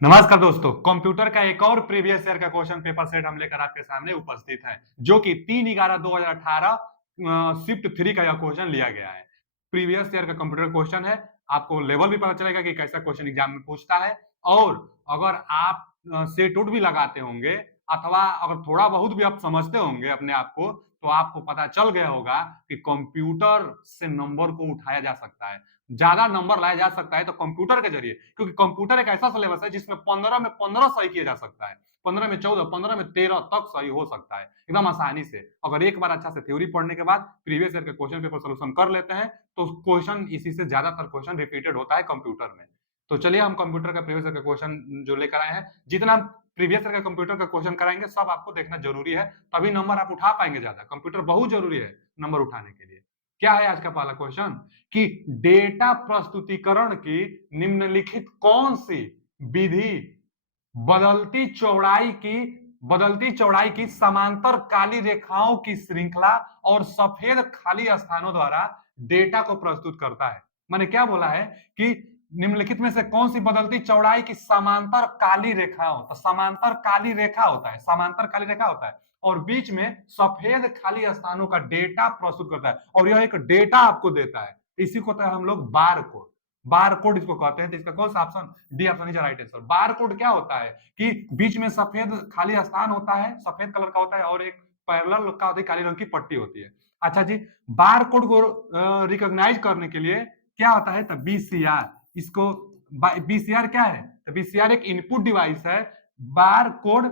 नमस्कार दोस्तों, कंप्यूटर का एक और प्रीवियस ईयर का क्वेश्चन पेपर सेट हम लेकर आपके सामने उपस्थित है, जो कि 3/11/2018 शिफ्ट 3 का यह क्वेश्चन लिया गया है। प्रीवियस ईयर का कंप्यूटर क्वेश्चन है। आपको लेवल भी पता चलेगा कि कैसा क्वेश्चन एग्जाम में पूछता है। और अगर आप सेट उट भी लगाते होंगे अथवा अगर थोड़ा बहुत भी आप समझते होंगे अपने आप को, तो आपको पता चल गया होगा कि कंप्यूटर से नंबर को उठाया जा सकता है, ज्यादा नंबर लाया जा सकता है तो कंप्यूटर के जरिए, क्योंकि कंप्यूटर एक ऐसा सिलेबस है जिसमें 15 में 15 सही किया जा सकता है, 15 में 14, 15 में 13 तक सही हो सकता है एकदम आसानी से। अगर एक बार अच्छा से थ्योरी पढ़ने के बाद प्रीवियस ईयर के क्वेश्चन पेपर सोल्यूशन कर लेते हैं तो क्वेश्चन इसी से ज्यादातर क्वेश्चन रिपीटेड होता है कंप्यूटर में। तो चलिए हम कंप्यूटर का प्रीवियस ईयर का क्वेश्चन जो लेकर आए हैं, जितना हम प्रीवियस ईयर का कंप्यूटर का क्वेश्चन कराएंगे सब आपको देखना जरूरी है, तभी नंबर आप उठा पाएंगे ज्यादा। कंप्यूटर बहुत जरूरी है नंबर उठाने के लिए। क्या है आज का पहला क्वेश्चन कि डेटा प्रस्तुतिकरण की निम्नलिखित कौन सी विधि बदलती चौड़ाई की बदलती चौड़ाई की समांतर काली रेखाओं की श्रृंखला और सफेद खाली स्थानों द्वारा डेटा को प्रस्तुत करता है। मैंने क्या बोला है कि निम्नलिखित में से कौन सी बदलती चौड़ाई की समांतर काली रेखाओं, तो समांतर काली रेखा होता है, समांतर काली रेखा होता है और बीच में सफेद खाली स्थानों का डेटा प्रस्तुत करता है और यह एक डेटा आपको देता है। इसी को हम लोग बार कोड, बार कोड इसको कहते हैं। तो इसका कौन सा option, D option is right answer. Bar code क्या होता है कि बीच में सफेद खाली स्थान होता है, सफेद कलर का होता है और एक पैरेलल का काली रंग की पट्टी होती है। अच्छा जी, बार कोड को रिकॉग्नाइज करने के लिए क्या होता है, तो बीसीआर, इसको बीसीआर क्या है, तो बीसीआर एक इनपुट डिवाइस है। Bar code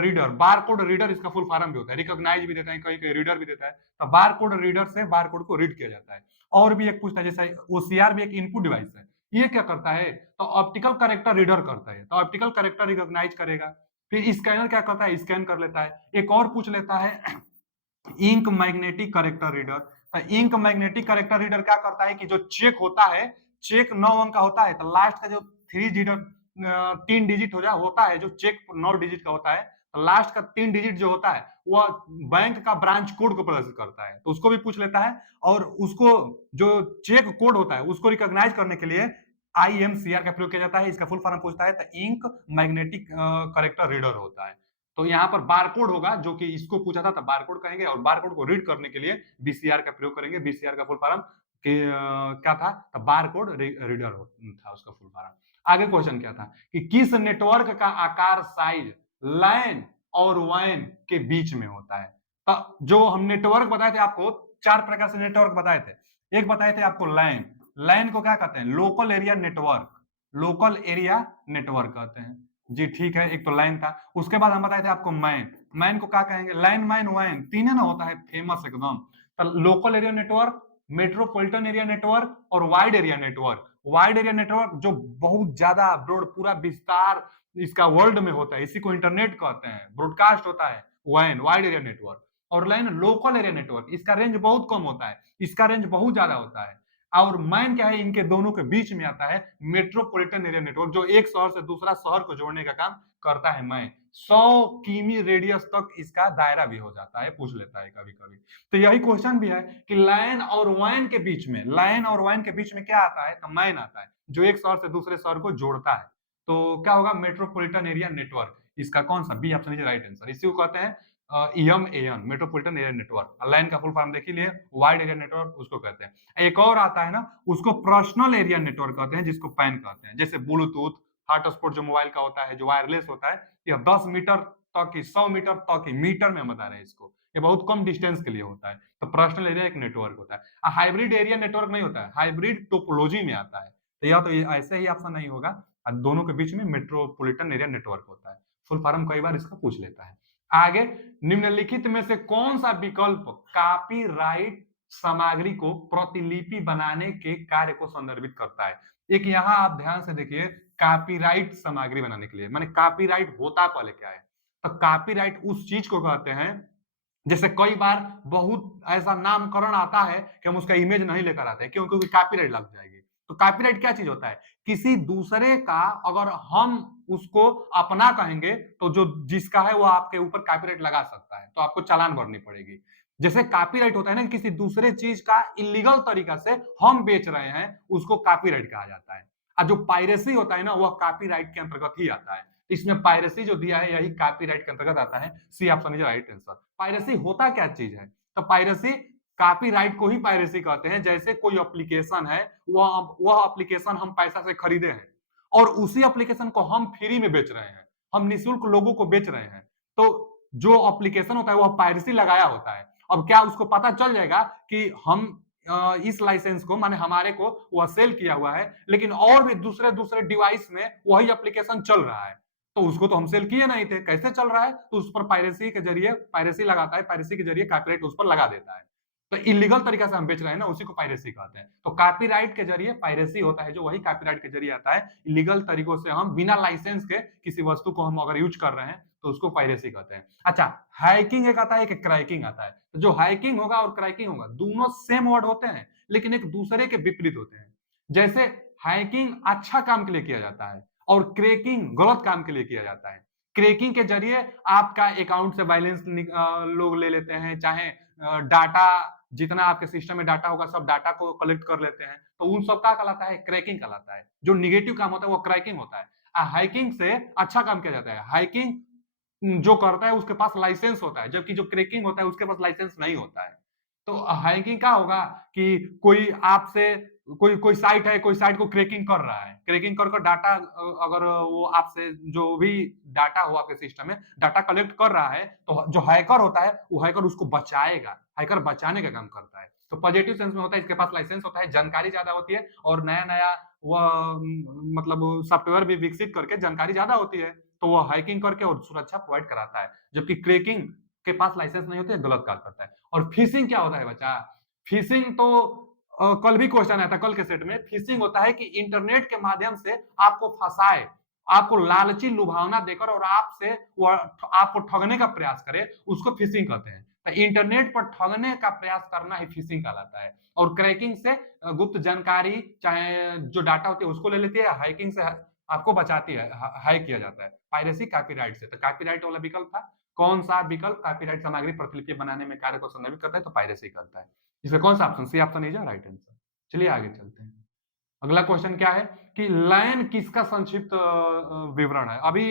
reader, bar code reader इसका फुल फॉर्म भी होता है, रिकॉग्नाइज भी देता है, कहीं कहीं रीडर भी देता है। तो बार कोड रीडर से बार कोड को रीड किया जाता है। और भी एक पूछता है जैसे ओसीआर भी एक इनपुट डिवाइस है, ये क्या करता है, तो ऑप्टिकल करेक्टर रीडर करता है, तो ऑप्टिकल करेक्टर रिकॉग्नाइज करेगा। फिर स्कैनर क्या करता है, स्कैन कर लेता है। एक और पूछ लेता है इंक मैग्नेटिक करेक्टर रीडर। तो इंक मैग्नेटिक करेक्टर रीडर क्या करता है कि जो चेक होता है, चेक 9 अंक का होता है, तो लास्ट का जो 3 डिजिट हो जाए होता है, जो चेक 9 डिजिट का होता है, तो लास्ट का 3 डिजिट जो होता है वह बैंक का ब्रांच कोड को प्रदर्शित करता है, तो उसको भी पूछ लेता है। और उसको जो चेक कोड होता है उसको रिकॉग्नाइज करने के लिए आईएमसीआर का प्रयोग किया जाता है। इसका फुल फॉर्म पूछता है तो इंक मैग्नेटिक करेक्टर रीडर होता है। तो यहाँ पर बारकोड होगा, जो कि इसको पूछा था तो बारकोड कहेंगे, और बारकोड को रीड करने के लिए बीसीआर का प्रयोग करेंगे। बीसीआर का फुल फॉर्म क्या था, तो बारकोड रीडर था उसका फुल फॉर्म। आगे क्वेश्चन क्या था कि किस नेटवर्क का आकार साइज लैन और वैन के बीच में होता है। तो जो हम नेटवर्क बताए थे आपको, 4 प्रकार से नेटवर्क बताए थे। एक बताए थे आपको लैन, लैन को क्या कहते हैं, local area network, local area network कहते हैं जी, ठीक है। एक तो लाइन था, उसके बाद हम बताए थे आपको मैन, मैन को क्या कहेंगे, लाइन मैन वैन, तीनों ना होता है फेमस एकदम। तो local area network, metropolitan area network और wide area network. Wide area network जो बहुत ज्यादा ब्रॉड, पूरा विस्तार इसका वर्ल्ड में होता है, इसी को इंटरनेट कहते हैं, ब्रॉडकास्ट होता है, वैन वाइड एरिया नेटवर्क। और लाइन लोकल एरिया नेटवर्क, इसका रेंज बहुत कम होता है, इसका रेंज बहुत ज्यादा होता है। और मैन क्या है, इनके दोनों के बीच में आता है मेट्रोपॉलिटन एरिया नेटवर्क, जो एक शहर से दूसरा शहर को जोड़ने का काम करता है। मैन 100 किमी रेडियस तक इसका दायरा भी हो जाता है, पूछ लेता है कभी कभी। तो यही क्वेश्चन भी है कि लाइन और वैन के बीच में, लाइन और वैन के बीच में क्या आता है, तो मैन आता है, जो एक शहर से दूसरे शहर को जोड़ता है। तो क्या होगा, मेट्रोपॉलिटन एरिया नेटवर्क। इसका कौन सा, B option is right answer. इसी को कहते हैं MAN, metropolitan area network. Line का फुल फॉर्म देख लिए, वाइड एरिया नेटवर्क उसको कहते हैं। एक और आता है ना, उसको पर्सनल एरिया नेटवर्क कहते हैं, जिसको पैन कहते हैं। जैसे ब्लूटूथ, हॉटस्पॉट जो मोबाइल का होता है, जो वायरलेस होता है, यह 10 मीटर तक की, 100 मीटर तक की, मीटर में हम बता रहे हैं इसको, ये बहुत कम डिस्टेंस के लिए होता है। तो पर्सनल एरिया एक नेटवर्क होता है। हाइब्रिड एरिया नेटवर्क नहीं होता है, हाइब्रिड टोपोलॉजी में आता है। तो या तो ये ऐसे ही ऑप्शन नहीं होगा, और दोनों के बीच में मेट्रोपॉलिटन एरिया नेटवर्क होता है। फुल फॉर्म कई बार इसका पूछ लेता है। आगे, निम्नलिखित में से कौन सा विकल्प कॉपीराइट सामग्री को प्रतिलिपि बनाने के कार्य को संदर्भित करता है। एक यहां आप ध्यान से देखिए, कॉपीराइट सामग्री बनाने के लिए, माने कॉपीराइट होता पहले क्या है, तो कॉपीराइट उस चीज को कहते हैं, जैसे कई बार बहुत ऐसा नामकरण आता है कि हम उसका इमेज नहीं लेकर आते हैं, क्यों, क्योंकि कॉपीराइट लग जाएगी। तो कॉपीराइट क्या चीज होता है, किसी दूसरे का अगर हम उसको अपना कहेंगे तो जो जिसका है वो आपके ऊपर कॉपीराइट लगा सकता है, तो आपको चालान भरनी पड़ेगी। जैसे कॉपीराइट होता है ना, किसी दूसरे चीज का इलीगल तरीका से हम बेच रहे हैं, उसको कॉपीराइट कहा जाता है। और जो पायरेसी होता है ना वह कॉपीराइट के अंतर्गत ही आता है। इसमें पायरेसी जो दिया है यही कॉपीराइट के अंतर्गत आता है। C option is right answer. Piracy होता क्या चीज है? तो पायरेसी कॉपीराइट को ही पायरेसी कहते हैं। जैसे कोई एप्लीकेशन है, वह एप्लीकेशन हम पैसा से खरीदे हैं और उसी एप्लीकेशन को हम फ्री में बेच रहे हैं, हम निःशुल्क लोगों को बेच रहे हैं, तो जो एप्लीकेशन होता है वह पायरेसी लगाया होता है। अब क्या उसको पता चल जाएगा कि हम इस लाइसेंस को माने हमारे को वह सेल किया हुआ है, लेकिन और भी दूसरे दूसरे डिवाइस में वही एप्लीकेशन चल रहा है, तो उसको तो हम सेल किए नहीं थे, कैसे चल रहा है? तो उस पर पायरेसी के जरिए पायरेसी लगाता है, पायरेसी के जरिए कॉपीराइट उस पर लगा देता है। तो इलीगल तरीका से हम बेच रहे हैं ना, उसी को पायरेसी कहते हैं। तो कॉपीराइट के जरिए पायरेसी होता है जो वही कॉपीराइट के जरिए आता है। इलीगल तरीकों से हम बिना लाइसेंस के किसी वस्तु को हम अगर यूज कर रहे हैं तो उसको पायरेसी कहते हैं। अच्छा, हैकिंग एक आता है, एक क्रैकिंग आता है। तो जो हैकिंग होगा और क्रैकिंग होगा दोनों सेम वर्ड होते हैं लेकिन एक दूसरे के विपरीत होते हैं। जैसे हैकिंग अच्छा काम के लिए किया जाता है और क्रैकिंग गलत काम के लिए किया जाता है। क्रैकिंग के जरिए आपका अकाउंट से बैलेंस लोग ले लेते हैं, चाहे डाटा जितना आपके सिस्टम में डाटा होगा सब डाटा को कलेक्ट कर लेते हैं, तो उन सब का कहलाता है क्रैकिंग कहलाता है। जो निगेटिव काम होता है वो क्रैकिंग होता है। हैकिंग से अच्छा काम किया जाता है। हैकिंग जो करता है उसके पास लाइसेंस होता है, जबकि जो क्रैकिंग होता है उसके पास लाइसेंस नहीं होता है। तो हैकिंग क्या होगा कि कोई आपसे कोई कोई साइट है, कोई साइट को क्रैकिंग कर रहा है, क्रैकिंग कर डाटा अगर वो आपसे जो भी डाटा हो आपके सिस्टम में डाटा कलेक्ट कर रहा है, तो जो हैकर होता है वो हैकर उसको बचाएगा, हैकर बचाने का काम करता है। तो पॉजिटिव सेंस में होता है, इसके पास लाइसेंस होता है, जानकारी ज्यादा होती है और नया नया वह मतलब सॉफ्टवेयर भी विकसित करके जानकारी ज्यादा होती है, तो वो हैकिंग करके और सुरक्षा प्रोवाइड कराता है। जबकि क्रैकिंग के पास लाइसेंस नहीं होते, गलत काम करता है। और फिशिंग क्या होता है बच्चा? फिशिंग तो कल भी क्वेश्चन आया था, कल के सेट में। फिशिंग होता है कि इंटरनेट के माध्यम से आपको फंसाए, आपको लालची लुभावना देकर और आपसे आपको ठगने का प्रयास करे, उसको फिशिंग कहते हैं। तो इंटरनेट पर ठगने का प्रयास करना ही फिशिंग कहलाता है। और क्रैकिंग से गुप्त जानकारी चाहे जो डाटा होती है उसको ले लेती है, हैकिंग से आपको बचाती है, हैक किया जाता है। पायरेसी कॉपीराइट से, तो कॉपीराइट वाला विकल्प था। कौन सा विकल्प कॉपीराइट सामग्री प्रतिलिपि बनाने में कार्य को संदर्भित करता है? तो पायरेसी करता है। इसमें कौन सा option? C option is right answer. चलिए आगे चलते हैं। अगला क्वेश्चन क्या है कि लैन किसका संक्षिप्त विवरण है? अभी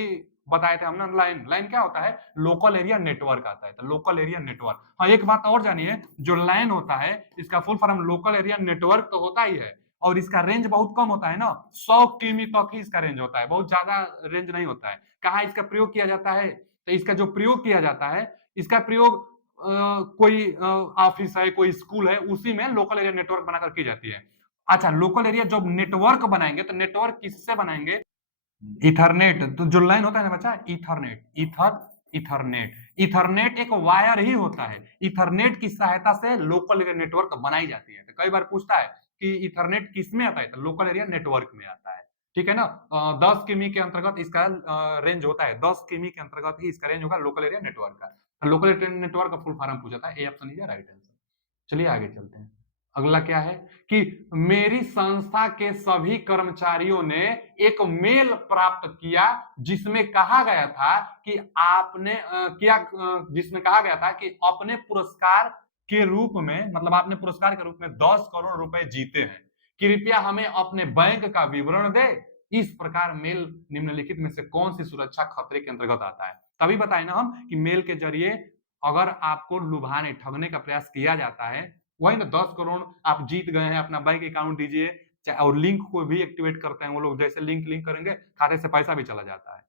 बताए थे हमने लाइन। लाइन क्या होता है? लोकल एरिया नेटवर्क आता है। तो लोकल एरिया नेटवर्क। हाँ, एक बात और जानिए, जो लैन होता है इसका full form local area network तो होता ही है और इसका रेंज बहुत कम होता है ना, 100 किमी तक ही इसका रेंज होता है, बहुत ज्यादा रेंज नहीं होता है। कहाँ इसका प्रयोग किया जाता है? तो इसका जो प्रयोग किया जाता है, इसका प्रयोग कोई ऑफिस है, कोई स्कूल है, उसी में लोकल एरिया नेटवर्क बनाकर की जाती है। अच्छा, लोकल एरिया जब नेटवर्क बनाएंगे तो नेटवर्क किससे बनाएंगे? इथरनेट। तो जो लाइन होता है ना बच्चा, इथरनेट, इथरनेट। इथरनेट एक वायर ही होता है। इथरनेट की सहायता से लोकल एरिया नेटवर्क बनाई जाती है। तो कई बार पूछता है कि इथरनेट किस में आता है? तो लोकल एरिया नेटवर्क में आता है। ठीक है ना? 10 किमी के अंतर्गत इसका रेंज होता है। 10 किमी के अंतर्गत ही इसका रेंज होगा लोकल एरिया नेटवर्क का। तो लोकल एरिया नेटवर्क का फुल फॉर्म पूछा था। A option is right answer. चलिए आगे चलते हैं। अगला क्या है कि मेरी संस्था के सभी कर्मचारियों ने एक मेल प्राप्त किया जिसमें कहा गया था कि आपने जिसमें कहा गया था कि अपने पुरस्कार के रूप में, मतलब आपने पुरस्कार के रूप में 10 करोड़ रुपए जीते हैं, कृपया हमें अपने बैंक का विवरण दे। इस प्रकार मेल निम्नलिखित में से कौन सी सुरक्षा खतरे के अंतर्गत आता है? तभी बताए ना हम कि मेल के जरिए अगर आपको लुभाने ठगने का प्रयास किया जाता है, वही ना 10 करोड़ आप जीत गए हैं, अपना बैंक अकाउंट दीजिए और लिंक को भी एक्टिवेट करते हैं वो लोग। जैसे लिंक लिंक करेंगे खाते से पैसा भी चला जाता है।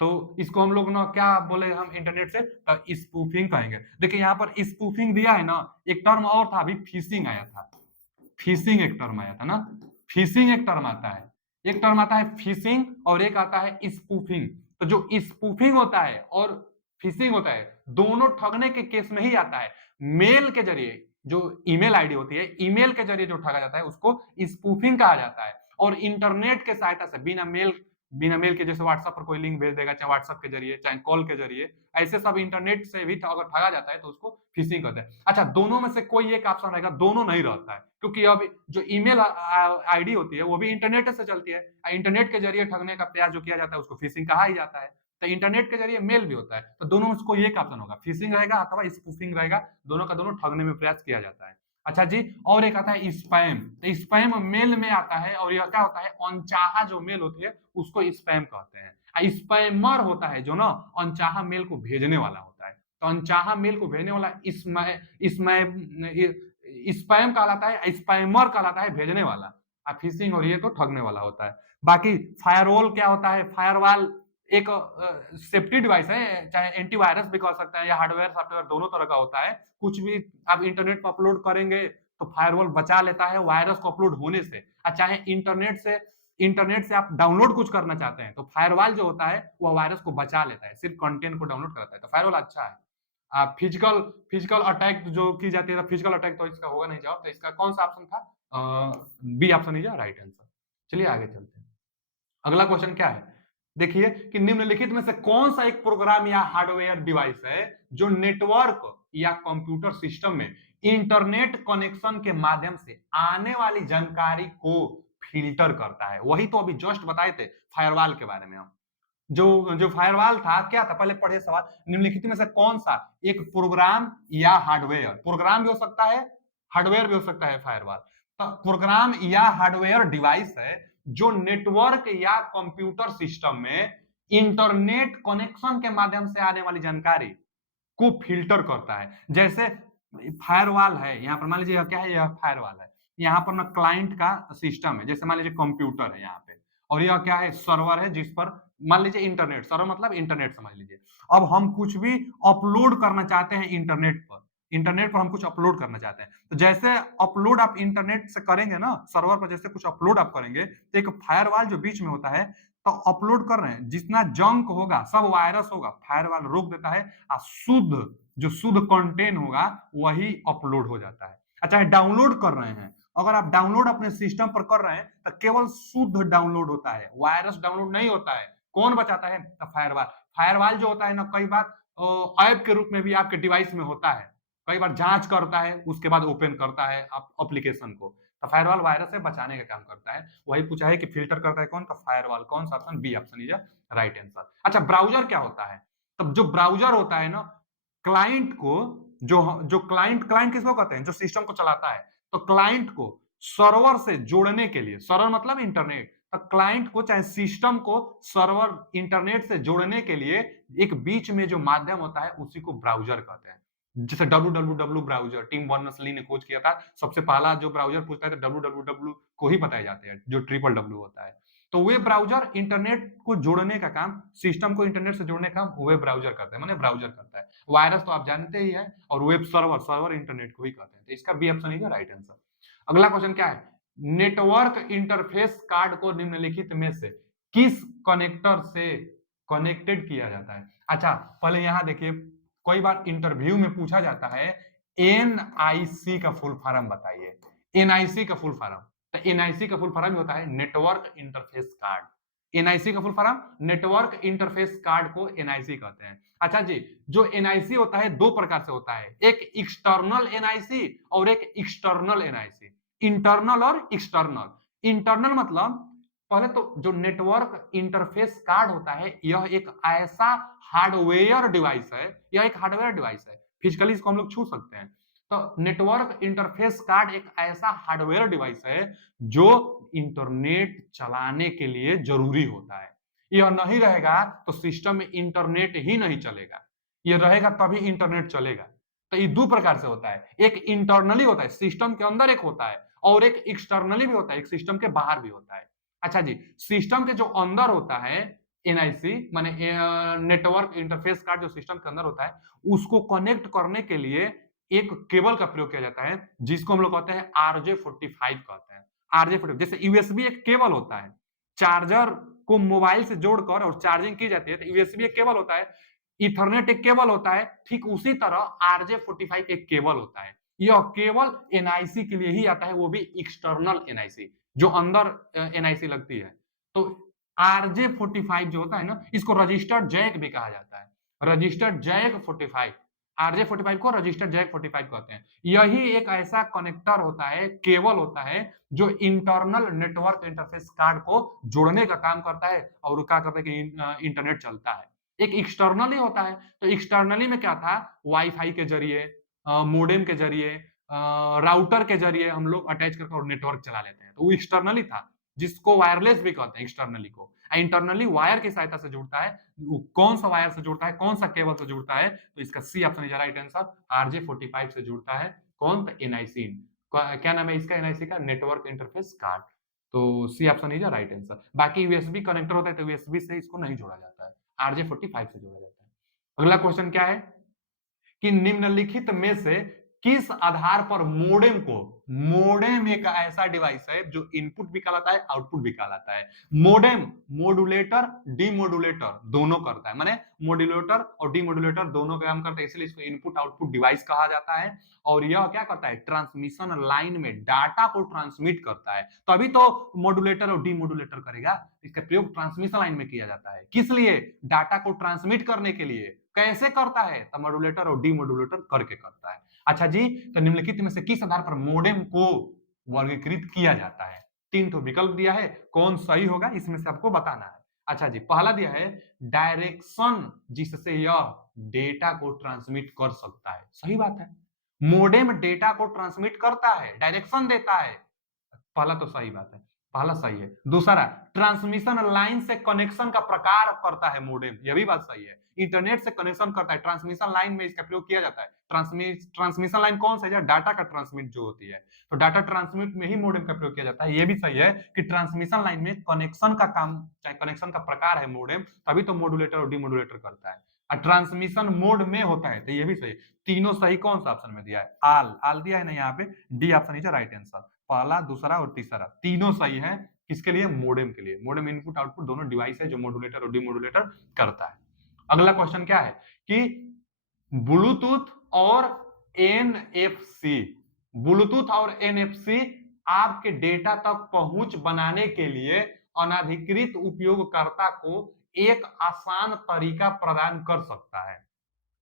तो इसको हम लोग ना क्या बोले, हम इंटरनेट से स्पूफिंग कहेंगे। देखिए यहाँ पर स्पूफिंग दिया है ना, एक टर्म और था अभी, फिशिंग आया था। फिशिंग एक टर्म आया था ना, फिशिंग एक टर्म आता है। एक टर्म आता है फिशिंग और एक आता है स्पूफिंग। तो जो स्पूफिंग होता है और फिशिंग होता है दोनों ठगने के केस में ही आता है। मेल के जरिए जो ईमेल आईडी होती है, ईमेल के जरिए जो ठगा जाता है उसको स्पूफिंग कहा जाता है। और इंटरनेट के सहायता से बिना मेल के, जैसे व्हाट्सएप पर कोई लिंक भेज देगा, चाहे व्हाट्सएप के जरिए चाहे कॉल के जरिए, ऐसे सब इंटरनेट से भी अगर ठगा जाता है तो उसको फिशिंग कहते हैं। अच्छा, दोनों में से कोई एक ऑप्शन रहेगा, दोनों नहीं रहता है, क्योंकि अब जो ईमेल आईडी होती है वो भी इंटरनेट से चलती है। इंटरनेट के जरिए ठगने का प्रयास जो किया जाता है उसको फिशिंग कहा ही जाता है। तो इंटरनेट के जरिए मेल भी होता है, तो दोनों में से कोई एक ऑप्शन होगा, फिशिंग रहेगा अथवा स्पूफिंग रहेगा। दोनों का दोनों ठगने में प्रयास किया जाता है। अच्छा जी, और एक आता है स्पैम। तो स्पैम मेल में आता है और यह क्या होता है, अनचाहा जो मेल होती है उसको स्पैम कहते हैं। स्पैमर होता है जो ना अनचाहा मेल को भेजने वाला होता है। तो अनचाहा मेल को भेजने वाला स्पैम कहलाता है, स्पैमर कहलाता है भेजने वाला। फिशिंग और ये तो ठगने वाला होता है। बाकी फायरवॉल क्या होता है, फायरवॉल एक सेफ्टी डिवाइस है, चाहे एंटीवायरस भी कह सकते हैं या हार्डवेयर सॉफ्टवेयर दोनों तरह का होता है। कुछ भी आप इंटरनेट पर अपलोड करेंगे तो फायरवॉल बचा लेता है वायरस को अपलोड होने से। चाहे इंटरनेट से आप डाउनलोड कुछ करना चाहते हैं तो फायरवॉल जो होता है वह वायरस को बचा लेता है, सिर्फ कंटेंट को डाउनलोड करता है। तो फायरवॉल अच्छा है। फिजिकल फिजिकल अटैक जो की जाती है, फिजिकल अटैक तो इसका होगा नहीं जवाब। तो इसका कौन सा ऑप्शन था, B option is right answer. चलिए आगे चलते हैं। अगला क्वेश्चन क्या है, देखिए कि निम्नलिखित में से कौन सा एक प्रोग्राम या हार्डवेयर डिवाइस है जो नेटवर्क या कंप्यूटर सिस्टम में इंटरनेट कनेक्शन के माध्यम से आने वाली जानकारी को फिल्टर करता है। वही तो अभी जस्ट बताए थे फायरवॉल के बारे में हम। जो जो फायरवॉल था क्या था, पहले पढ़िए सवाल। निम्नलिखित में से कौन सा एक प्रोग्राम या हार्डवेयर, प्रोग्राम भी हो सकता है हार्डवेयर भी हो सकता है फायरवॉल, तो प्रोग्राम या हार्डवेयर डिवाइस है जो नेटवर्क या कंप्यूटर सिस्टम में इंटरनेट कनेक्शन के माध्यम से आने वाली जानकारी को फिल्टर करता है। जैसे फायरवॉल है, यहाँ पर मान लीजिए क्या है, यह फायरवॉल है। यहाँ पर ना क्लाइंट का सिस्टम है, जैसे मान लीजिए कंप्यूटर है यहाँ पे, और यह क्या है, सर्वर है जिस पर मान लीजिए इंटरनेट, सर्वर मतलब इंटरनेट समझ लीजिए। अब हम कुछ भी अपलोड करना चाहते हैं इंटरनेट पर हम कुछ अपलोड करना चाहते हैं, तो जैसे अपलोड आप इंटरनेट से करेंगे ना, सर्वर पर जैसे कुछ अपलोड आप करेंगे तो एक फायरवॉल जो बीच में होता है, तो अपलोड कर रहे हैं जितना जंक होगा सब वायरस होगा, फायरवॉल रोक देता है। जो शुद्ध कंटेंट होगा वही अपलोड हो जाता है। अच्छा, डाउनलोड कर रहे हैं, अगर आप डाउनलोड अपने सिस्टम पर कर रहे हैं तो केवल शुद्ध डाउनलोड होता है, वायरस डाउनलोड नहीं होता है। कौन बचाता है, तो फायरवॉल। फायरवॉल जो होता है ना, कई बार ऐप के रूप में भी आपके डिवाइस में होता है, कई बार जांच करता है उसके बाद ओपन करता है एप्लीकेशन को। तो फायरवॉल वायरस से बचाने का काम करता है। वही पूछा है कि फिल्टर करता है कौन, तो फायरवॉल। कौन सा option, B option is right answer. अच्छा, ब्राउजर क्या होता है, तब जो ब्राउजर होता है ना, क्लाइंट को जो जो क्लाइंट क्लाइंट किसको कहते हैं, जो सिस्टम को चलाता है। तो क्लाइंट को सर्वर से जोड़ने के लिए, सर्वर मतलब इंटरनेट, तो क्लाइंट को चाहे सिस्टम को सर्वर इंटरनेट से जोड़ने के लिए एक बीच में जो माध्यम होता है उसी को ब्राउजर कहते हैं। जैसे www ब्राउजर टिम बर्नर्स-ली ने खोज किया था, सबसे पहला जो ब्राउजर पूछता है तो www को ही बताए जाते हैं, जो ट्रिपल डब्ल्यू होता है। तो वेब ब्राउजर इंटरनेट को जोड़ने का काम, सिस्टम को इंटरनेट से जोड़ने का काम वेब ब्राउजर करता है, माने ब्राउजर करता है। वायरस तो आप जानते ही हैं, और वेब सर्वर इंटरनेट को ही कहते हैं। तो इसका B option is right answer. अगला क्वेश्चन क्या है, नेटवर्क इंटरफेस कार्ड को निम्नलिखित में से किस कनेक्टर से कनेक्टेड किया जाता है। अच्छा, पहले यहां देखिए, कई बार इंटरव्यू में पूछा जाता है एनआईसी का फुल फॉर्म बताइए। एनआईसी का फुल फॉर्म, तो एनआईसी का फुल फॉर्म होता है नेटवर्क इंटरफेस कार्ड। एनआईसी का full form network interface card को एनआईसी कहते हैं। अच्छा जी, जो एनआईसी होता है दो प्रकार से होता है, एक एक्सटर्नल एनआईसी और एक एक्सटर्नल एनआईसी। इंटरनल और एक्सटर्नल। इंटरनल मतलब, पहले तो जो नेटवर्क इंटरफेस कार्ड होता है यह एक ऐसा हार्डवेयर डिवाइस है, यह एक हार्डवेयर डिवाइस है, फिजिकली इसको हम लोग छू सकते हैं। तो नेटवर्क इंटरफेस कार्ड एक ऐसा हार्डवेयर डिवाइस है जो इंटरनेट चलाने के लिए जरूरी होता है। यह नहीं रहेगा तो सिस्टम में इंटरनेट ही नहीं चलेगा, यह रहेगा तभी इंटरनेट चलेगा। तो ये दो प्रकार से होता है, एक इंटरनली होता है, सिस्टम के अंदर एक होता है, और एक एक्सटर्नली भी होता है, एक सिस्टम के बाहर भी होता है। अच्छा जी, सिस्टम के जो अंदर होता है एनआईसी माने नेटवर्क इंटरफेस कार्ड जो सिस्टम के अंदर होता है, उसको कनेक्ट करने के लिए एक केबल का प्रयोग किया जाता है जिसको हम लोग कहते हैं RJ45 कहते हैं। RJ45 जैसे यूएसबी एक केबल होता है, चार्जर को मोबाइल से जोड़कर और चार्जिंग की जाती है, तो यूएसबी एक केबल होता है, इथरनेट एक केबल होता है, ठीक उसी तरह RJ45 एक केबल होता है। यह केवल एनआईसी के लिए ही आता है, वो भी एक्सटर्नल एनआईसी जो अंदर एनआईसी लगती है। तो RJ45 जो होता है ना, इसको रजिस्टर्ड जैक भी कहा जाता है, रजिस्टर्ड जैक 45। RJ45 को रजिस्टर्ड जैक 45 कहते हैं। यही एक ऐसा कनेक्टर होता है, केबल होता है जो इंटरनल नेटवर्क इंटरफेस कार्ड को जोड़ने का काम करता है और क्या करता है कि इंटरनेट चलता है। एक एक्सटर्नली होता है, तो एक्सटर्नली में क्या था, वाईफाई के जरिए, मोडेम के जरिए, राउटर के जरिए हम लोग अटैच करके और नेटवर्क चला लेते हैं, तो वो एक्सटर्नली था, जिसको वायरलेस भी कहते हैं एक्सटर्नली को। इंटरनली वायर की सहायता से जुड़ता है, वो कौन सा वायर से जुड़ता है, कौन सा केबल से जुड़ता है, तो इसका C option is right answer, RJ45 से जुड़ता है। कौन? तो एनआईसी। क्या नाम है इसका एनआईसी का? Network interface card. तो C option is right answer. बाकी यूएसबी कनेक्टर होता है, तो यूएसबी से इसको नहीं जोड़ा जाता है, RJ45 से जोड़ा जाता है। अगला क्वेश्चन क्या है कि निम्नलिखित में से किस आधार पर मोडेम को, मोडेम एक ऐसा डिवाइस है जो इनपुट भी कहलाता है, आउटपुट भी कहलाता है। मोडेम मॉड्यूलेटर डीमॉड्यूलेटर दोनों करता है, माने मॉड्यूलेटर और डीमॉड्यूलेटर दोनों काम करता है, इसलिए इसको इनपुट आउटपुट डिवाइस कहा जाता है। और यह क्या करता है? ट्रांसमिशन लाइन में डाटा को ट्रांसमिट करता है, तभी तो मॉड्यूलेटर और डीमॉड्यूलेटर करेगा। इसका प्रयोग ट्रांसमिशन लाइन में किया जाता है, किस लिए? डाटा को ट्रांसमिट करने के लिए। कैसे करता है? तो मॉड्यूलेटर और डीमॉड्यूलेटर करके करता है। अच्छा जी, तो निम्नलिखित में से किस आधार पर मोडेम को वर्गीकृत किया जाता है? 3 तो विकल्प दिया है, कौन सही होगा इसमें से आपको बताना है। अच्छा जी, पहला दिया है डायरेक्शन, जिससे यह डेटा को ट्रांसमिट कर सकता है। सही बात है, मोडेम डेटा को ट्रांसमिट करता है, डायरेक्शन देता है। पहला तो सही बात है, पहला सही है। दूसरा, ट्रांसमिशन लाइन से कनेक्शन का प्रकार करता है मोडेम, यह भी बात सही है। इंटरनेट से कनेक्शन करता है, ट्रांसमिशन लाइन में इसका प्रयोग किया जाता है। ट्रांसमिशन लाइन कौन सा है? डाटा का ट्रांसमिट जो होती है, तो डाटा ट्रांसमिट में ही मोडेम का प्रयोग किया जाता है। यह भी सही है कि ट्रांसमिशन लाइन में कनेक्शन का काम, चाहे कनेक्शन का प्रकार है मोडेम, तभी तो मॉड्यूलेटर और डीमॉड्यूलेटर करता है। और ट्रांसमिशन मोड में होता है, तो ये भी सही है। तीनों सही कौन सा ऑप्शन में दिया है? आल, आल दिया है ना यहाँ पे, D option is right answer. पहला, दूसरा और तीसरा तीनों सही है। किसके लिए? मोडेम के लिए। मोडेम इनपुट आउटपुट दोनों डिवाइस है जो मॉड्यूलेटर और डीमॉड्यूलेटर करता है। अगला क्वेश्चन क्या है कि ब्लूटूथ और एनएफसी, ब्लूटूथ और एनएफसी आपके डेटा तक पहुंच बनाने के लिए अनाधिकृत उपयोगकर्ता को एक आसान तरीका प्रदान कर सकता है।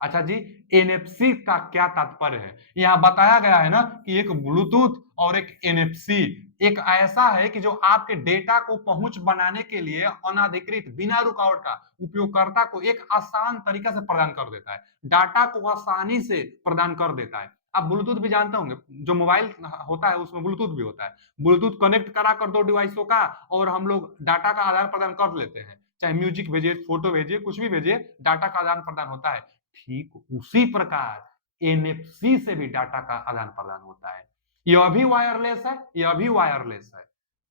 अच्छा जी, एनएफसी का क्या तात्पर्य है? यहां बताया गया है ना कि एक ब्लूटूथ और एक एनएफसी एक ऐसा है कि जो आपके डेटा को पहुंच बनाने के लिए अनाधिकृत बिना रुकावट का उपयोगकर्ता को एक आसान तरीका से प्रदान कर देता है, डाटा को आसानी से प्रदान कर देता है। आप ब्लूटूथ भी जानते होंगे, जो मोबाइल होता है उसमें ब्लूटूथ भी होता है। ब्लूटूथ कनेक्ट करा कर दो डिवाइसों का और हम लोग डाटा का आदान प्रदान कर लेते हैं, चाहे म्यूजिक भेजिए, फोटो भेजिए, कुछ भी भेजिए, डाटा का आदान प्रदान होता है। ठीक उसी प्रकार एनएफसी से भी डाटा का आदान प्रदान होता है। यह भी वायरलेस है, यह भी वायरलेस है,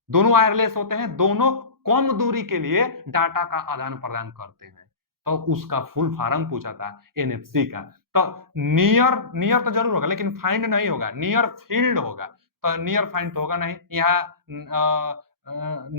दोनों वायरलेस होते हैं, दोनों कम दूरी के लिए डाटा का आदान प्रदान करते हैं। तो उसका फुल फॉर्म पूछा था एनएफसी का, तो नियर, नियर तो जरूर होगा लेकिन फाइंड नहीं होगा, नियर फील्ड होगा। तो नियर फाइंड तो होगा नहीं, यहाँ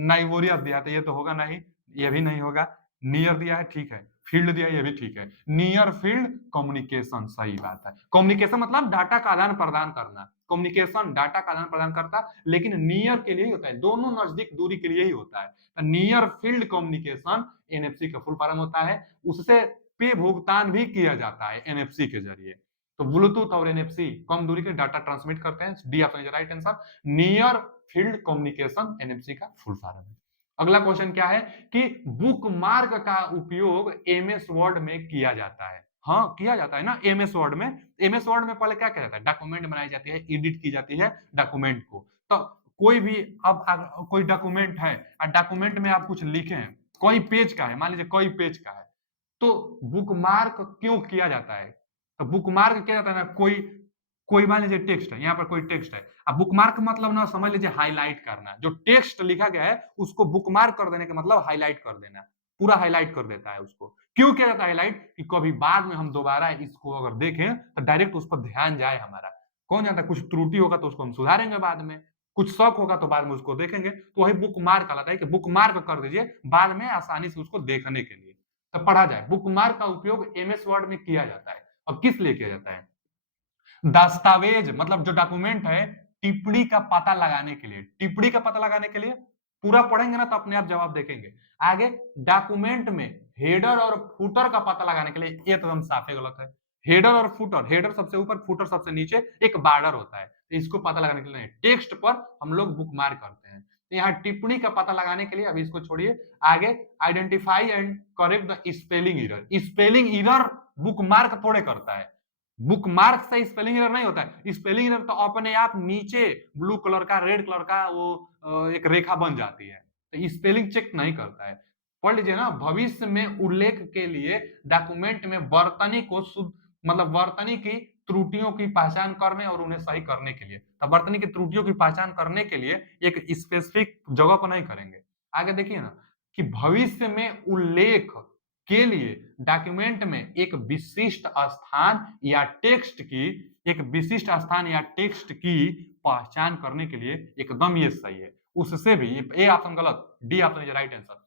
नाइवोरियस दिया तो ये तो होगा नहीं, ये भी नहीं होगा। नियर दिया है, ठीक है, फील्ड दिया है, ये भी ठीक है। नियर फील्ड कम्युनिकेशन, सही बात है। कम्युनिकेशन मतलब डाटा का आदान प्रदान करना, कम्युनिकेशन डाटा का आदान प्रदान करता, लेकिन नियर के लिए ही होता है, दोनों नजदीक दूरी के लिए ही होता है। नियर फील्ड कम्युनिकेशन एनएफसी का फुल फॉर्म होता है, उससे पे भुगतान भी किया जाता है एनएफसी के जरिए। तो ब्लूटूथ और एनएफसी कम दूरी के डाटा ट्रांसमिट करते हैं, D option is right answer. Near field communication NFC का फुल फॉर्म है। अगला क्वेश्चन क्या है कि बुकमार्क का उपयोग एमएस वर्ड में किया जाता है। हाँ, किया जाता है ना एमएस वर्ड में। एमएस वर्ड में पहले क्या किया जाता है? डॉक्यूमेंट बनाई जाती है, एडिट की जाती है डॉक्यूमेंट को। तो कोई भी, अब कोई डॉक्यूमेंट है और डॉक्यूमेंट में आप कुछ लिखे हैं, कोई पेज का है, मान लीजिए कोई पेज का है, तो बुकमार्क क्यों किया जाता है? तो बुकमार्क किया जाता है ना, कोई कोई मान लीजिए टेक्स्ट है, यहाँ पर कोई टेक्स्ट है, अब बुकमार्क मतलब ना समझ लीजिए हाईलाइट करना, जो टेक्स्ट लिखा गया है उसको बुकमार्क कर देने का मतलब हाईलाइट कर देना, पूरा हाईलाइट कर देता है उसको। क्यों किया जाता है हाईलाइट? कि कभी बाद में हम दोबारा इसको अगर देखें तो डायरेक्ट उस पर ध्यान जाए हमारा। कौन जानता है, कुछ त्रुटि होगा तो उसको हम सुधारेंगे बाद में, कुछ शक होगा तो बाद में उसको देखेंगे, तो वही बुकमार्क कहलाता है कि बुकमार्क कर दीजिए बाद में आसानी से उसको देखने के लिए। तो पढ़ा जाए, बुकमार्क का उपयोग एमएस वर्ड में किया जाता है। अब किस लिए किया जाता है? दस्तावेज मतलब जो डॉक्यूमेंट है, टिप्पणी का पता लगाने के लिए, टिप्पणी का पता लगाने के लिए। पूरा पढ़ेंगे ना तो अपने आप जवाब देखेंगे। आगे डॉक्यूमेंट में हेडर और फुटर का पता लगाने के लिए, ये तो एकदम साफे गलत है। हेडर और फुटर, हेडर सबसे ऊपर, फुटर सबसे नीचे, एक बॉर्डर होता है, तो इसको पता लगाने के लिए टेक्स्ट पर हम लोग बुकमार्क करते हैं। तो यहाँ टिप्पणी का पता लगाने के लिए, अभी इसको छोड़िए, आगे identify and correct the spelling error. Spelling error bookmark थोड़े करता है, बुकमार्क से स्पेलिंग एरर नहीं होता है, स्पेलिंग एरर तो अपने आप नीचे ब्लू कलर का, रेड कलर का वो एक रेखा बन जाती है, तो स्पेलिंग चेक नहीं करता है। पढ़ लीजिए ना, भविष्य में उल्लेख के लिए डॉक्यूमेंट में वर्तनी को शुद्ध, मतलब वर्तनी की त्रुटियों की पहचान करने और उन्हें सही करने के लिए, तो वर्तनी की त्रुटियों की पहचान करने के लिए एक स्पेसिफिक जगह को नहीं करेंगे। आगे देखिए ना कि भविष्य में उल्लेख के लिए डॉक्यूमेंट में एक विशिष्ट स्थान या टेक्स्ट की, एक विशिष्ट स्थान या टेक्स्ट की पहचान करने के लिए एकदम ये सही है। उससे भी ए ऑप्शन गलत, D option is right answer.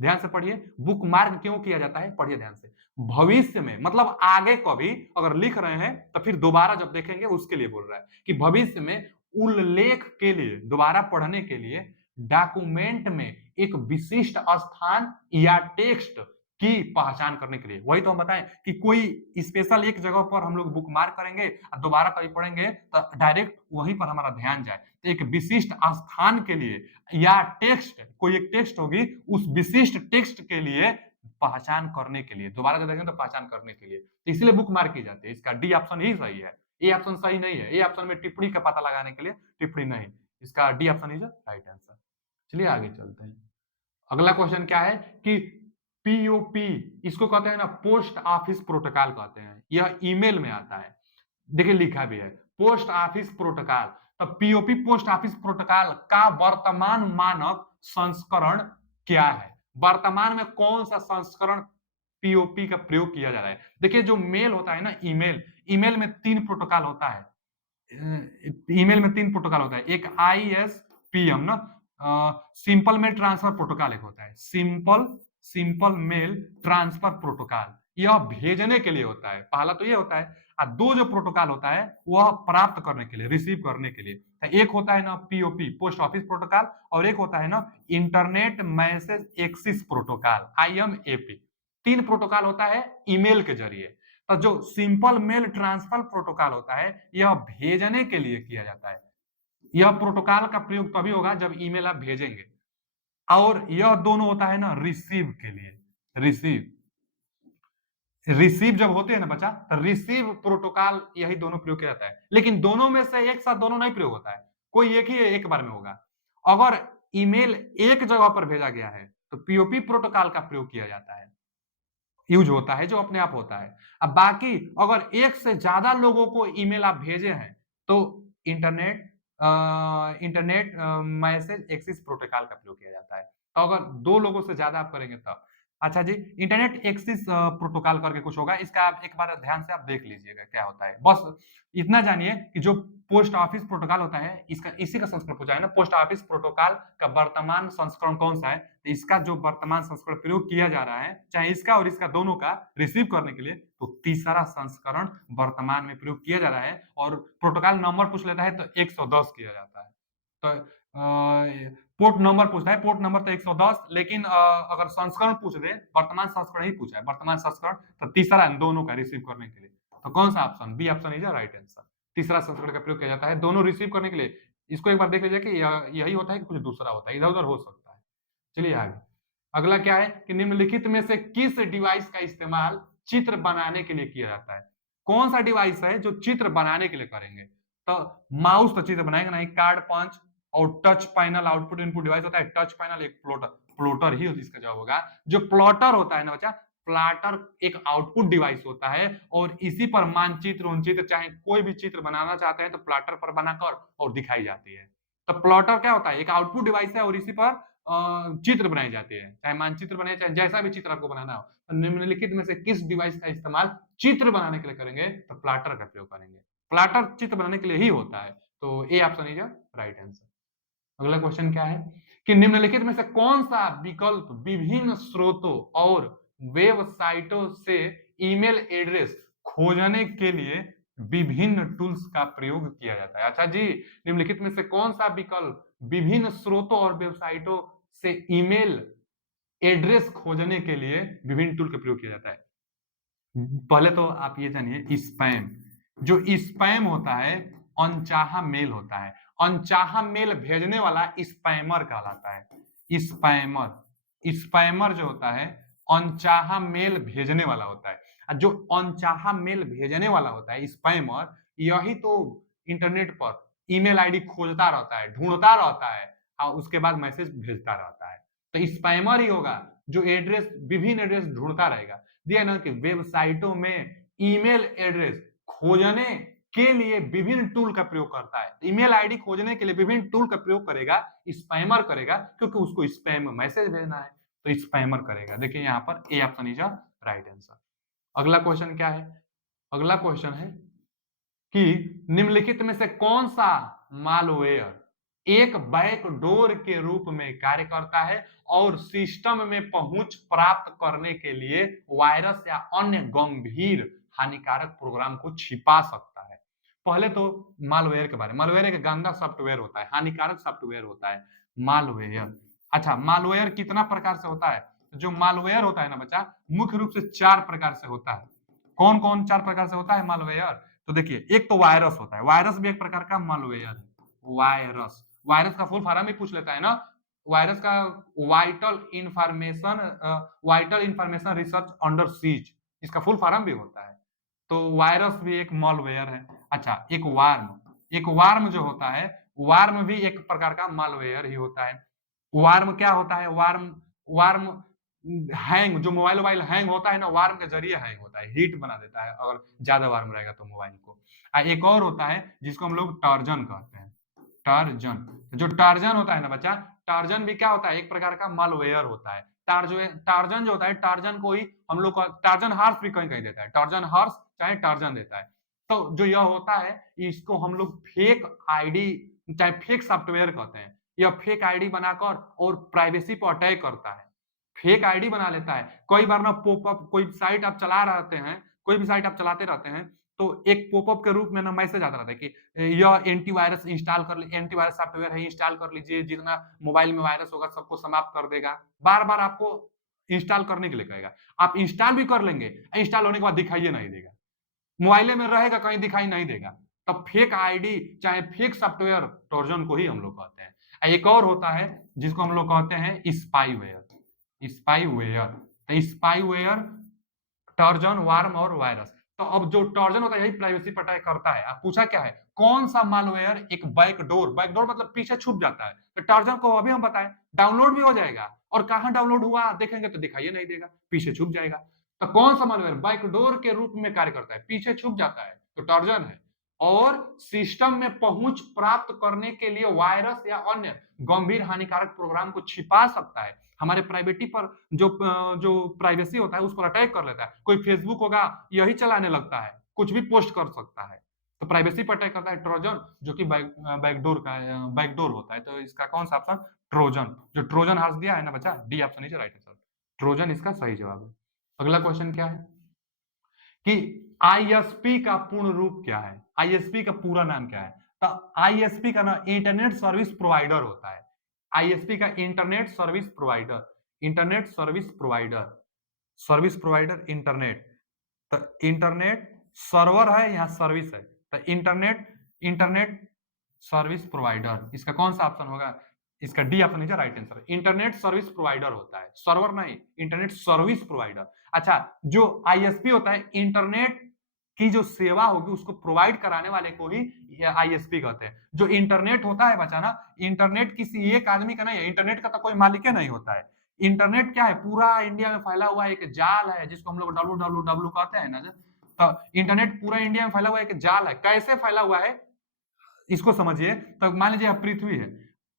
ध्यान से पढ़िए, बुक मार्क क्यों किया जाता है, पढ़िए ध्यान से। भविष्य में मतलब आगे कभी अगर लिख रहे हैं तो फिर दोबारा जब देखेंगे उसके लिए बोल रहा है कि भविष्य में उल्लेख के लिए, दोबारा पढ़ने के लिए डॉक्यूमेंट में एक विशिष्ट स्थान या टेक्स्ट की पहचान करने के लिए। वही तो हम बताएं कि कोई स्पेशल एक जगह पर हम लोग बुक मार्क करेंगे और दोबारा कभी पढ़ेंगे तो डायरेक्ट वहीं पर हमारा ध्यान जाए। तो एक विशिष्ट स्थान के लिए या टेक्स्ट, कोई एक टेक्स्ट होगी, उस विशिष्ट टेक्स्ट के लिए पहचान करने के लिए, दोबारा जब देखेंगे तो पहचान करने के लिए, तो इसलिए बुक मार्क की जाती है। इसका डी ऑप्शन ही सही है, ए ऑप्शन सही नहीं है। ए ऑप्शन में टिप्पणी का पता लगाने के लिए टिप्पणी नहीं, इसका D option is right answer. चलिए आगे चलते हैं। अगला क्वेश्चन क्या है कि पीओपी, इसको कहते हैं ना पोस्ट ऑफिस प्रोटोकॉल कहते हैं, यह ईमेल में आता है। देखिए लिखा भी है पोस्ट ऑफिस प्रोटोकॉल, तो पीओपी पोस्ट ऑफिस प्रोटोकॉल का वर्तमान मानक संस्करण क्या है, वर्तमान में कौन सा संस्करण पीओपी का प्रयोग किया जा रहा है। देखिए जो मेल होता है ना, ईमेल, ईमेल में 3 प्रोटोकॉल होता है, ईमेल में 3 प्रोटोकॉल होता है, एक आईएसपीएम ना, सिंपल मेल ट्रांसफर प्रोटोकॉल एक होता है, सिंपल मेल ट्रांसफर प्रोटोकॉल, यह भेजने के लिए होता है, पहला तो ये होता है। और दो जो प्रोटोकॉल होता है वह प्राप्त करने के लिए, रिसीव करने के लिए, तो एक होता है ना पीओपी पोस्ट ऑफिस प्रोटोकॉल, और एक होता है ना internet message access protocol, IMAP. 3 protocol होता है ईमेल के जरिए। तो जो सिंपल मेल ट्रांसफर प्रोटोकॉल होता है यह भेजने के लिए किया जाता है, यह प्रोटोकॉल का प्रयोग तभी होगा जब ईमेल आप भेजेंगे। और यह दोनों होता है ना रिसीव के लिए, रिसीव जब होते हैं ना बच्चा, तो रिसीव प्रोटोकॉल यही दोनों प्रयोग किया जाता है, लेकिन दोनों में से एक साथ दोनों नहीं प्रयोग होता है, कोई एक ही एक बार में होगा। अगर ईमेल एक जगह पर भेजा गया है तो पीओपी प्रोटोकॉल का प्रयोग किया जाता है, यूज होता है, जो अपने आप होता है। अब बाकी अगर एक से ज्यादा लोगों को ईमेल आप भेजे हैं तो internet internet message access protocol का प्रयोग किया जाता है। तो अगर 2 लोगों से ज्यादा आप करेंगे तब। अच्छा जी, इंटरनेट एक्सेस प्रोटोकॉल करके कुछ होगा, इसका आप एक बार ध्यान से आप देख लीजिएगा क्या होता है। बस इतना जानिए कि जो पोस्ट ऑफिस प्रोटोकॉल होता है, इसका इसी का संस्करण पूछा है ना, पोस्ट ऑफिस प्रोटोकॉल का वर्तमान संस्करण कौन सा है, तो इसका जो वर्तमान संस्करण प्रयोग किया जा रहा है, चाहे इसका और इसका दोनों का रिसीव करने के लिए, तो तीसरा संस्करण वर्तमान में प्रयोग किया जा रहा है। और प्रोटोकॉल नंबर पूछ लेता है तो 110 किया जाता है। तो पोर्ट नंबर पूछता है, पोर्ट नंबर तो 110, लेकिन अगर संस्करण पूछ दे, वर्तमान संस्करण ही पूछा है, वर्तमान संस्करण, तो तीसरा इन दोनों का रिसीव करने के लिए, तो कौन सा option, B option is right answer. तीसरा संस्करण का प्रयोग किया जाता है दोनों रिसीव करने के लिए। इसको एक बार देख लीजिए कि यही होता है कि कुछ दूसरा होता है, इधर उधर हो सकता है। चलिए आगे, अगला क्या है कि निम्नलिखित में से किस डिवाइस का इस्तेमाल चित्र बनाने के लिए किया जाता है। कौन सा डिवाइस है जो चित्र बनाने के लिए करेंगे, तो माउस तो चित्र बनाएगा नहीं, कार्ड पंच और touch panel output input device होता है, टच पैनल एक प्लॉटर ही इसका जवाब होगा। जो प्लॉटर होता है ना बच्चा, प्लॉटर एक आउटपुट डिवाइस होता है और इसी पर मानचित्र उनचित्र चाहे कोई भी चित्र बनाना चाहते हैं तो प्लॉटर पर बनाकर और दिखाई जाती है। तो प्लॉटर क्या होता है, एक आउटपुट डिवाइस है और इसी पर चित्र बनाई जाती है, चाहे मानचित्र बने चाहे जैसा भी चित्र आपको बनाना हो। तो निम्नलिखित में से किस डिवाइस का इस्तेमाल चित्र बनाने के लिए करेंगे, तो प्लॉटर का प्रयोग करेंगे। प्लॉटर चित्र बनाने के लिए ही होता है, तो A option is right answer. अगला क्वेश्चन क्या है कि निम्नलिखित में से कौन सा विकल्प विभिन्न स्रोतों और वेबसाइटों से ईमेल एड्रेस खोजने के लिए विभिन्न टूल्स का प्रयोग किया जाता है। अच्छा जी, निम्नलिखित में से कौन सा विकल्प विभिन्न स्रोतों और वेबसाइटों से ईमेल एड्रेस खोजने के लिए विभिन्न टूल का प्रयोग किया जाता है। पहले तो आप ये जानिए, स्पैम, जो स्पैम होता है अनचाहा मेल होता है, अनचाहा मेल भेजने वाला स्पैमर कहलाता है। स्पैमर, स्पैमर जो होता है अनचाहा मेल भेजने वाला होता है। जो अनचाहा मेल भेजने वाला होता है स्पैमर, यही तो इंटरनेट पर ईमेल आईडी खोजता रहता है, ढूंढता रहता है और उसके बाद मैसेज भेजता रहता है। तो स्पैमर ही होगा जो एड्रेस, विभिन्न एड्रेस ढूंढता रहेगा। दिया ना कि वेबसाइटों में ईमेल एड्रेस खोजने के लिए विभिन्न टूल का प्रयोग करता है। ईमेल आईडी खोजने के लिए विभिन्न टूल का प्रयोग करेगा, स्पैमर करेगा, क्योंकि उसको स्पैम मैसेज भेजना है तो स्पैमर करेगा। देखिए यहाँ पर A option is right answer. अगला क्वेश्चन क्या है? अगला क्वेश्चन है कि निम्नलिखित में से कौन सा मालवेयर एक बैकडोर के रूप में कार्य करता है और सिस्टम में पहुंच प्राप्त करने के लिए वायरस या अन्य गंभीर हानिकारक प्रोग्राम को छिपा सकता है। पहले तो मालवेयर के बारे में, मालवेयर एक गंदा सॉफ्टवेयर होता है, हानिकारक सॉफ्टवेयर होता है मालवेयर। अच्छा, मालवेयर कितना प्रकार से होता है? जो मालवेयर होता है ना बच्चा, मुख्य रूप से 4 प्रकार से होता है। कौन कौन 4 प्रकार से होता है मालवेयर? तो देखिए, एक तो वायरस होता है, वायरस भी एक प्रकार का मालवेयर है। वायरस, वायरस का फुल फॉर्म भी पूछ लेता है ना, वायरस का vital information research under seize, इसका फुल फॉर्म भी होता है। तो वायरस भी एक मालवेयर है। अच्छा, एक वार्म जो होता है, वार्म भी एक प्रकार का मालवेयर ही होता है। वार्म क्या होता है? वार्म वार्म हैंग, जो मोबाइल हैंग होता है ना, वार्म के जरिए हैंग होता है, हीट बना देता है अगर ज्यादा वार्म रहेगा तो मोबाइल को। एक और होता है जिसको हम लोग टर्जन कहते हैं, टर्जन। जो टर्जन होता है ना बच्चा, टर्जन भी क्या होता है? एक प्रकार का मालवेयर होता है। टार्जन जो होता है, टार्जन को ही हम लोग टार्जन हॉर्स भी कहीं कहीं देता है, टार्जन हॉर्स चाहे टार्जन देता है। तो जो यह होता है, इसको हम लोग फेक आईडी चाहे फेक सॉफ्टवेयर कहते हैं। यह फेक आईडी बनाकर और प्राइवेसी पर अटैक करता है, फेक आईडी बना लेता है। कई बार ना पॉपअप, कोई साइट आप चला रहते हैं, कोई भी साइट आप चलाते रहते हैं, तो एक पॉपअप के रूप में ना मैसेज आता रहता है कि यह एंटीवायरस इंस्टॉल कर लीजिए, एंटीवायरस सॉफ्टवेयर है, इंस्टॉल कर लीजिए, जितना मोबाइल में वायरस होगा सबको समाप्त कर देगा। बार-बार आपको इंस्टॉल करने के लिए कहेगा। आप इंस्टॉल भी कर लेंगे, इंस्टॉल होने के बाद दिखाइए नहीं देगा। मोबाइल में रहेगा, कहीं दिखाई नहीं देगा। तब फेक आईडी चाहे फेक सॉफ्टवेयर, ट्रोजन को ही हम लोग कहते हैं। एक और होता है जिसको हम लोग कहते हैं स्पाईवेयर। स्पाईवेयर, तो स्पाईवेयर, टर्जन, वार्म और वायरस। तो अब जो टर्जन होता है यही प्राइवेसी पर अटैक करता है। अब पूछा क्या है? कौन सा मालवेयर एक बैकडोर, बैकडोर मतलब पीछे छुप जाता है। तो टर्जन को अभी हम बताएं, डाउनलोड भी हो जाएगा और कहां डाउनलोड हुआ देखेंगे तो दिखाई नहीं देगा, पीछे छुप जाएगा। तो कौन सा मालवेयर बैकडोर के रूप में कार्य करता है, पीछे छुप जाता है, तो टर्जन है। और सिस्टम में पहुंच प्राप्त करने के लिए वायरस या अन्य गंभीर हानिकारक प्रोग्राम को छिपा सकता है। हमारे प्राइवेटी पर जो प्राइवेसी होता है उस पर अटैक कर लेता है। कोई फेसबुक होगा, यही चलाने लगता है, कुछ भी पोस्ट कर सकता है, तो प्राइवेसी पर अटैक करता है ट्रोजन, जो कि बैकडोर होता है। तो इसका कौन सा ऑप्शन? ट्रोजन। जो ट्रोजन हर्ष दिया है ना बच्चा, D option is right answer. Trojan इसका सही जवाब है। अगला क्वेश्चन क्या है कि आईएसपी का पूर्ण रूप क्या है? आईएसपी का पूरा नाम क्या है? तो आईएसपी का ना इंटरनेट सर्विस प्रोवाइडर होता है। आईएसपी का internet service provider, internet service provider, service provider internet. तो इंटरनेट सर्वर है, यहाँ सर्विस है, तो इंटरनेट इंटरनेट सर्विस प्रोवाइडर, इसका कौन सा ऑप्शन होगा? इसका D option is right answer. Internet service provider होता है, सर्वर नहीं, इंटरनेट सर्विस प्रोवाइडर। अच्छा, जो आईएसपी होता है, इंटरनेट की जो सेवा होगी उसको प्रोवाइड कराने वाले को ही आईएसपी कहते हैं। जो इंटरनेट होता है बच्चा ना, इंटरनेट किसी एक आदमी का नहीं है, इंटरनेट का तो कोई मालिक नहीं होता है। इंटरनेट क्या है? पूरा इंडिया में फैला हुआ एक जाल है, जिसको हम लोग www कहते हैं ना। तो इंटरनेट पूरा इंडिया में फैला हुआ एक जाल है। कैसे फैला हुआ है इसको समझिए। तो मान लीजिए पृथ्वी है,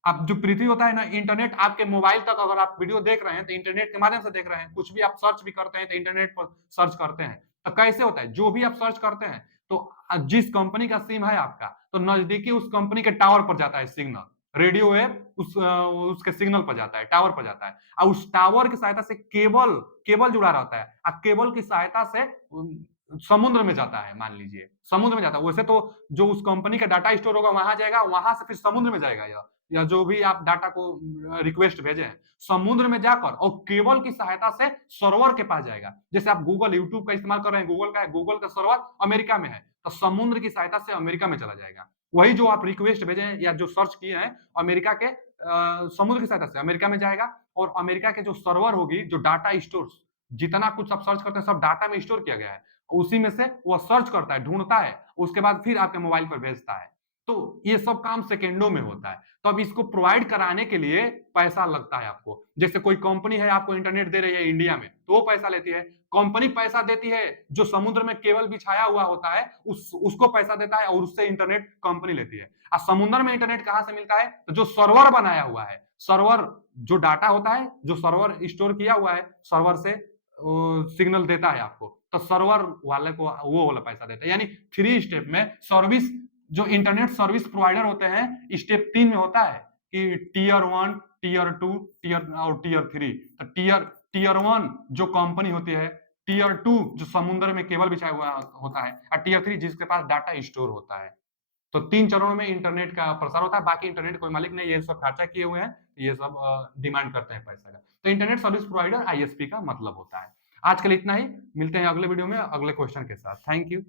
अब जो पृथ्वी होता है ना, इंटरनेट आपके मोबाइल तक अगर आप वीडियो देख रहे हैं तो इंटरनेट के माध्यम से देख रहे हैं, कुछ भी आप सर्च भी करते हैं तो इंटरनेट पर सर्च करते हैं। तो कैसे होता है? जो भी आप सर्च करते हैं तो जिस कंपनी का सिम है आपका, तो नजदीकी उस कंपनी के टावर पर जाता है सिग्नल, रेडियो वेव उसके सिग्नल पर जाता है, टावर पर जाता है, और उस टावर की सहायता से केबल केबल जुड़ा रहता है, और केबल की सहायता से समुद्र में जाता है। मान लीजिए समुद्र में जाता है, वैसे तो जो उस कंपनी का डाटा स्टोर होगा वहां जाएगा, वहां से फिर समुद्र में जाएगा, या जो भी आप डाटा को रिक्वेस्ट भेजे हैं, समुद्र में जाकर और केबल की सहायता से सर्वर के पास जाएगा। जैसे आप गूगल यूट्यूब का इस्तेमाल कर रहे हैं, गूगल का है, गूगल का सर्वर अमेरिका में है, तो समुद्र की सहायता से अमेरिका में चला जाएगा। वही जो आप रिक्वेस्ट भेजे हैं या जो सर्च किए हैं अमेरिका के समुद्र की सहायता से अमेरिका में जाएगा, और अमेरिका के जो सर्वर होगी, जो डाटा स्टोर जितना कुछ आप सर्च करते हैं सब डाटा में स्टोर किया गया है, उसी में से वो सर्च करता है, ढूंढता है, उसके बाद फिर आपके मोबाइल पर भेजता है। तो ये सब काम सेकेंडों में होता है। तो अब इसको प्रोवाइड कराने के लिए पैसा लगता है आपको। जैसे कोई कंपनी है आपको इंटरनेट दे रही है इंडिया में, तो वो पैसा लेती है। कंपनी पैसा देती है, जो समुद्र में केबल बिछाया हुआ होता है उसको पैसा देता है और उससे इंटरनेट कंपनी लेती है। और समुद्र में इंटरनेट कहां से मिलता है? तो जो सर्वर बनाया हुआ है, सर्वर जो डाटा होता है, जो सर्वर स्टोर किया हुआ है, सर्वर से सिग्नल देता है आपको, तो सर्वर वाले को वो वाला पैसा देता है। यानी 3 स्टेप में सर्विस, जो इंटरनेट सर्विस प्रोवाइडर होते हैं, स्टेप 3 में होता है कि टियर 1, टियर 2, टियर और टियर 3। तो टियर 1 जो कंपनी होती है, टियर 2 जो समुद्र में केबल बिछाया हुआ होता है, और टियर 3 जिसके पास डाटा स्टोर होता है। तो 3 चरणों में इंटरनेट का प्रसार होता है। बाकी इंटरनेट कोई मालिक नहीं, ये सब खर्चा किए हुए हैं, ये सब डिमांड करते हैं पैसा का। तो इंटरनेट सर्विस प्रोवाइडर आईएसपी का मतलब होता है। आज के लिए इतना ही, मिलते हैं अगले वीडियो में अगले क्वेश्चन के साथ। Thank you.